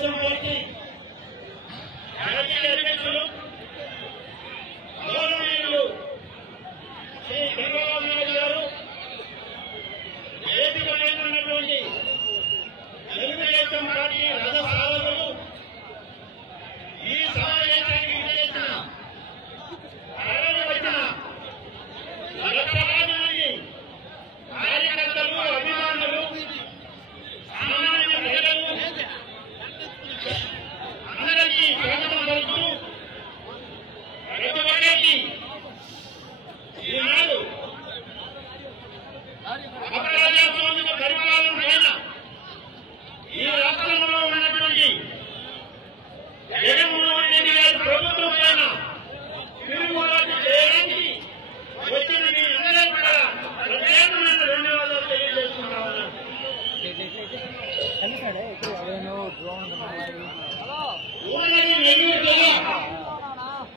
Telugu Desam party జాతీయ అధ్యక్షులు గౌరవనీయులు శ్రీ చంద్రబాబు నాయుడు గారు వేదిక మీద ఉన్నటువంటి తెలుగుదేశం పార్టీ రథసారథులు ఈ సమావేశానికి విజయించిన వచ్చిన లక్షలాది మంది కార్యకర్తలు అభిమానులు సామాన్య ప్రజలు అందరికీ స్వాగతం పలుకుతూ ప్రతి ఒక్కరికి ఈనాడు అప్రజాస్వామిక పరిపాలన పైన ఈ రాష్ట్రంలో ఉన్నటువంటి జగన్మోహన్ రెడ్డి గారి ప్రభుత్వం పైన తిరుగుబాటు చేయడానికి వచ్చిన మీ అందరూ కూడా ప్రత్యేకమైన ధన్యవాదాలు తెలియజేసుకుంటా ఉన్నాను.